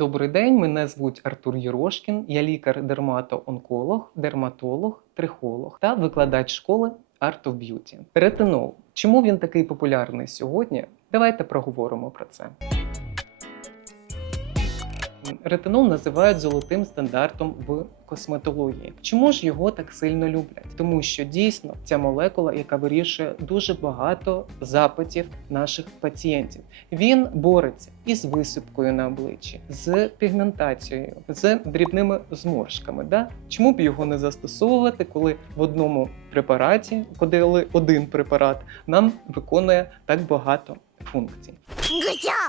Добрий день, мене звуть Артур Єрошкін. Я лікар-дерматоонколог, дерматолог, трихолог та викладач школи Art of Beauty. Ретинол. Чому він такий популярний сьогодні? Давайте проговоримо про це. Ретинол називають золотим стандартом в косметології. Чому ж його так сильно люблять? Тому що дійсно ця молекула, яка вирішує дуже багато запитів наших пацієнтів. Він бореться із висипкою на обличчі, з пігментацією, з дрібними зморшками. Да? Чому б його не застосовувати, коли в одному препараті, коли один препарат нам виконує так багато функцій?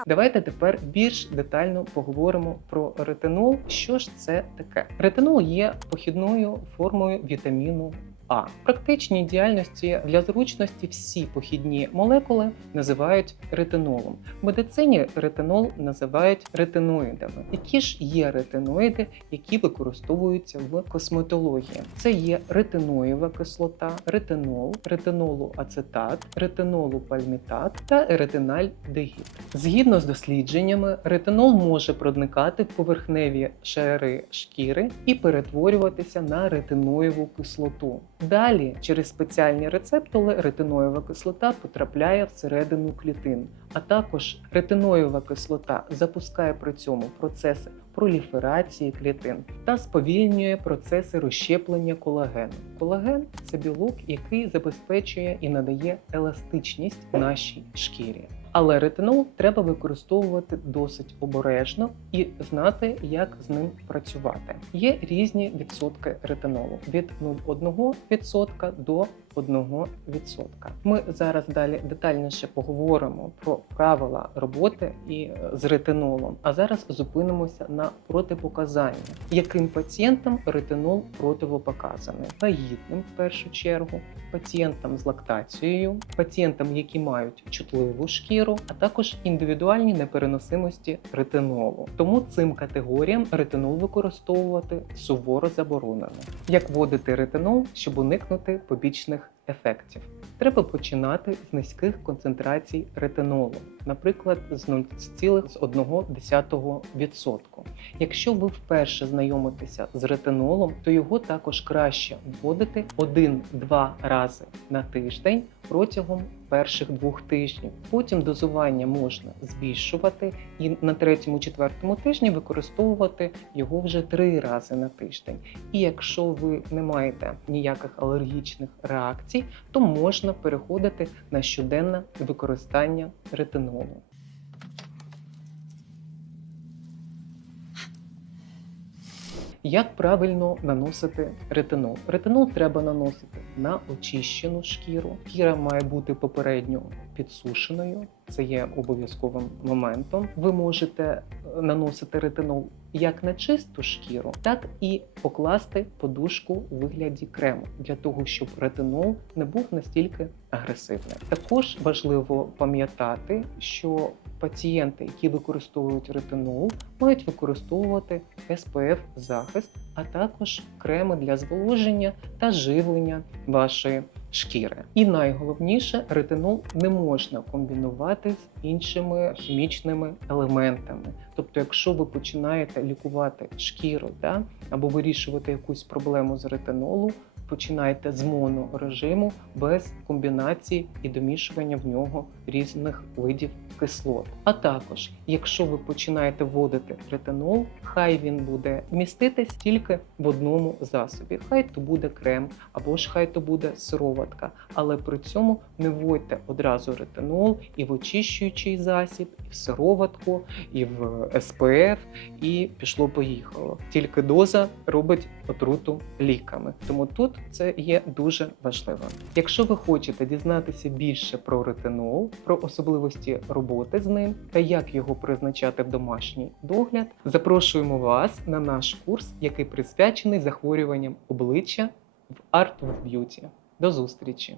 Давайте тепер більш детально поговоримо про ретинол. Що ж це таке? Ретинол є похідною формою вітаміну А. В практичній діяльності для зручності всі похідні молекули називають ретинолом. В медицині ретинол називають ретиноїдами. Які ж є ретиноїди, які використовуються в косметології? Це є ретиноєва кислота, ретинол, ретинолуацетат, ретинолупальмітат та ретинальдегід. Згідно з дослідженнями, ретинол може проникати в поверхневі шари шкіри і перетворюватися на ретиноєву кислоту. Далі через спеціальні рецептори ретиноєва кислота потрапляє всередину клітин, а також ретиноєва кислота запускає при цьому процеси проліферації клітин та сповільнює процеси розщеплення колагену. Колаген це білок, який забезпечує і надає еластичність нашій шкірі. Але ретинол треба використовувати досить обережно і знати, як з ним працювати. Є різні відсотки ретинолу від 0,1% до 1%. Ми зараз далі детальніше поговоримо про правила роботи і е, з ретинолом. А зараз зупинимося на протипоказання, яким пацієнтам ретинол противопоказаний. Вагітним в першу чергу, пацієнтам з лактацією, пацієнтам, які мають чутливу шкіру, а також індивідуальні непереносимості ретинолу. Тому цим категоріям ретинол використовувати суворо заборонено. Як вводити ретинол, щоб уникнути побічних ефектів? Треба починати з низьких концентрацій ретинолу, наприклад, з 0,1%. Якщо ви вперше знайомитеся з ретинолом, то його також краще вводити 1-2 рази на тиждень протягом перших двох тижнів. Потім дозування можна збільшувати і на третьому-четвертому тижні використовувати його вже три рази на тиждень. І якщо ви не маєте ніяких алергічних реакцій, то можна переходити на щоденне використання ретинолу. Як правильно наносити ретинол? Ретинол треба наносити на очищену шкіру. Шкіра має бути попередньо підсушеною. Це є обов'язковим моментом. Ви можете е, наносити ретинол як на чисту шкіру, так і покласти подушку у вигляді крему для того, щоб ретинол не був настільки агресивним. Також важливо пам'ятати, що пацієнти, які використовують ретинол, мають використовувати SPF захист, а також креми для зволоження та живлення вашої шкіри. І найголовніше, ретинол не можна комбінувати з іншими хімічними елементами. Тобто, якщо ви починаєте лікувати шкіру да, або вирішувати якусь проблему з ретинолу, починайте з монорежиму без комбінації і домішування в нього різних видів кислот. А також, якщо ви починаєте вводити ретинол, хай він буде міститись тільки в одному засобі. Хай то буде крем, або ж хай то буде сироватка. Але при цьому не вводьте одразу ретинол і в очищуючий засіб, і в сироватку, і в СПФ, і пішло-поїхало. Тільки доза робить отруту ліками. Тому тут це є дуже важливо. Якщо ви хочете дізнатися більше про ретинол, про особливості роботи з ним та як його призначати в домашній догляд, запрошуємо вас на наш курс, який присвячений захворюванням обличчя в Art of Beauty. До зустрічі!